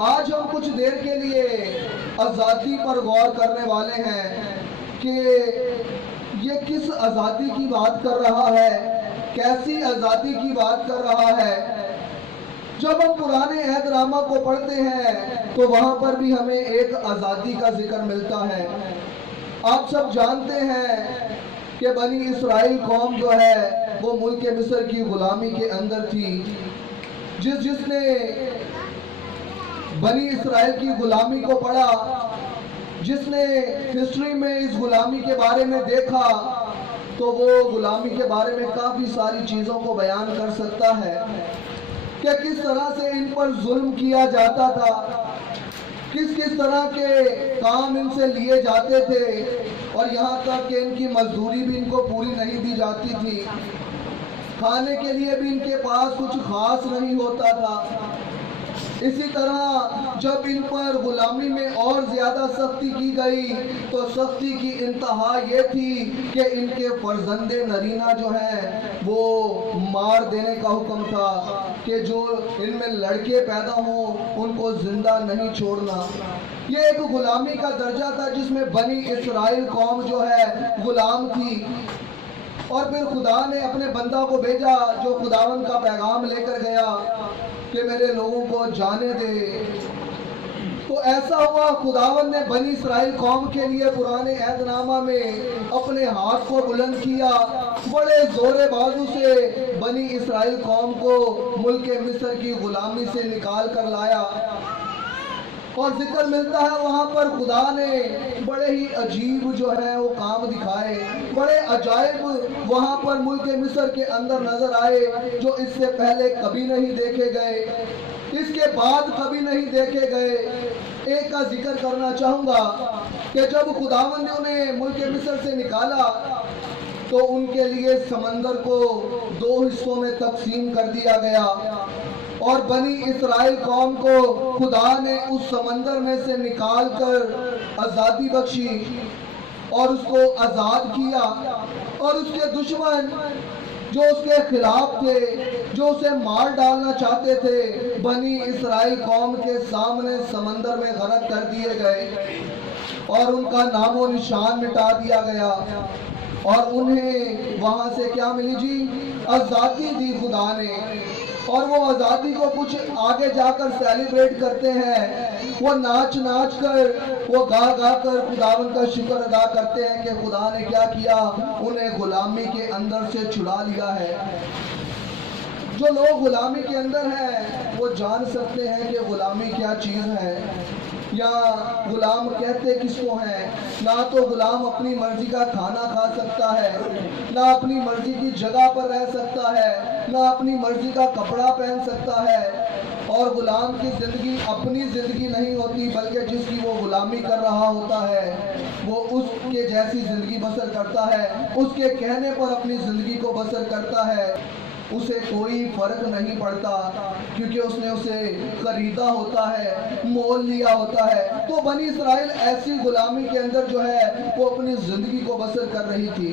آج ہم کچھ دیر کے لیے آزادی پر غور کرنے والے ہیں کہ یہ کس آزادی کی بات کر رہا ہے، کیسی آزادی کی بات کر رہا ہے۔ جب ہم پرانے عہد نامہ کو پڑھتے ہیں تو وہاں پر بھی ہمیں ایک آزادی کا ذکر ملتا ہے۔ آپ سب جانتے ہیں کہ بنی اسرائیل قوم جو ہے وہ ملک مصر کی غلامی کے اندر تھی۔ جس نے بنی اسرائیل کی غلامی کو پڑھا، جس نے ہسٹری میں اس غلامی کے بارے میں دیکھا، تو وہ غلامی کے بارے میں کافی ساری چیزوں کو بیان کر سکتا ہے کہ کس طرح سے ان پر ظلم کیا جاتا تھا، کس طرح کے کام ان سے لیے جاتے تھے، اور یہاں تک کہ ان کی مزدوری بھی ان کو پوری نہیں دی جاتی تھی، کھانے کے لیے بھی ان کے پاس کچھ خاص نہیں ہوتا تھا۔ اسی طرح جب ان پر غلامی میں اور زیادہ سختی کی گئی تو سختی کی انتہا یہ تھی کہ ان کے فرزند نرینہ جو ہیں وہ مار دینے کا حکم تھا کہ جو ان میں لڑکے پیدا ہوں ان کو زندہ نہیں چھوڑنا۔ یہ ایک غلامی کا درجہ تھا جس میں بنی اسرائیل قوم جو ہے غلام تھی، اور پھر خدا نے اپنے بندہ کو بھیجا جو خداوند کا پیغام لے کر گیا کہ میرے لوگوں کو جانے دے۔ تو ایسا ہوا، خداوند نے بنی اسرائیل قوم کے لیے پرانے عہد نامہ میں اپنے ہاتھ کو بلند کیا، بڑے زور بازو سے بنی اسرائیل قوم کو ملک مصر کی غلامی سے نکال کر لایا۔ اور ذکر ملتا ہے وہاں پر خدا نے بڑے ہی عجیب جو ہے وہ کام دکھائے، بڑے عجائب وہاں پر ملک مصر کے اندر نظر آئے جو اس سے پہلے کبھی نہیں دیکھے گئے، اس کے بعد کبھی نہیں دیکھے گئے۔ ایک کا ذکر کرنا چاہوں گا کہ جب خداوند نے انہیں ملک مصر سے نکالا تو ان کے لیے سمندر کو دو حصوں میں تقسیم کر دیا گیا، اور بنی اسرائیل قوم کو خدا نے اس سمندر میں سے نکال کر آزادی بخشی اور اس کو آزاد کیا، اور اس کے دشمن جو اس کے خلاف تھے، جو اسے مار ڈالنا چاہتے تھے، بنی اسرائیل قوم کے سامنے سمندر میں غرق کر دیے گئے اور ان کا نام و نشان مٹا دیا گیا، اور انہیں وہاں سے کیا ملی جی؟ آزادی دی خدا نے۔ اور وہ آزادی کو کچھ آگے جا کر سیلیبریٹ کرتے ہیں، وہ ناچ ناچ کر، وہ گا گا کر خداوند کا شکر ادا کرتے ہیں کہ خدا نے کیا کیا، انہیں غلامی کے اندر سے چھڑا لیا ہے۔ جو لوگ غلامی کے اندر ہیں وہ جان سکتے ہیں کہ غلامی کیا چیز ہے، یا غلام کہتے کس کو ہیں۔ نہ تو غلام اپنی مرضی کا کھانا کھا سکتا ہے، نہ اپنی مرضی کی جگہ پر رہ سکتا ہے، نہ اپنی مرضی کا کپڑا پہن سکتا ہے، اور غلام کی زندگی اپنی زندگی نہیں ہوتی بلکہ جس کی وہ غلامی کر رہا ہوتا ہے وہ اس کے جیسی زندگی بسر کرتا ہے، اس کے کہنے پر اپنی زندگی کو بسر کرتا ہے، اسے کوئی فرق نہیں پڑتا کیونکہ اس نے اسے خریدا ہوتا ہے، مول لیا ہوتا ہے۔ تو بنی اسرائیل ایسی غلامی کے اندر جو ہے وہ اپنی زندگی کو بسر کر رہی تھی۔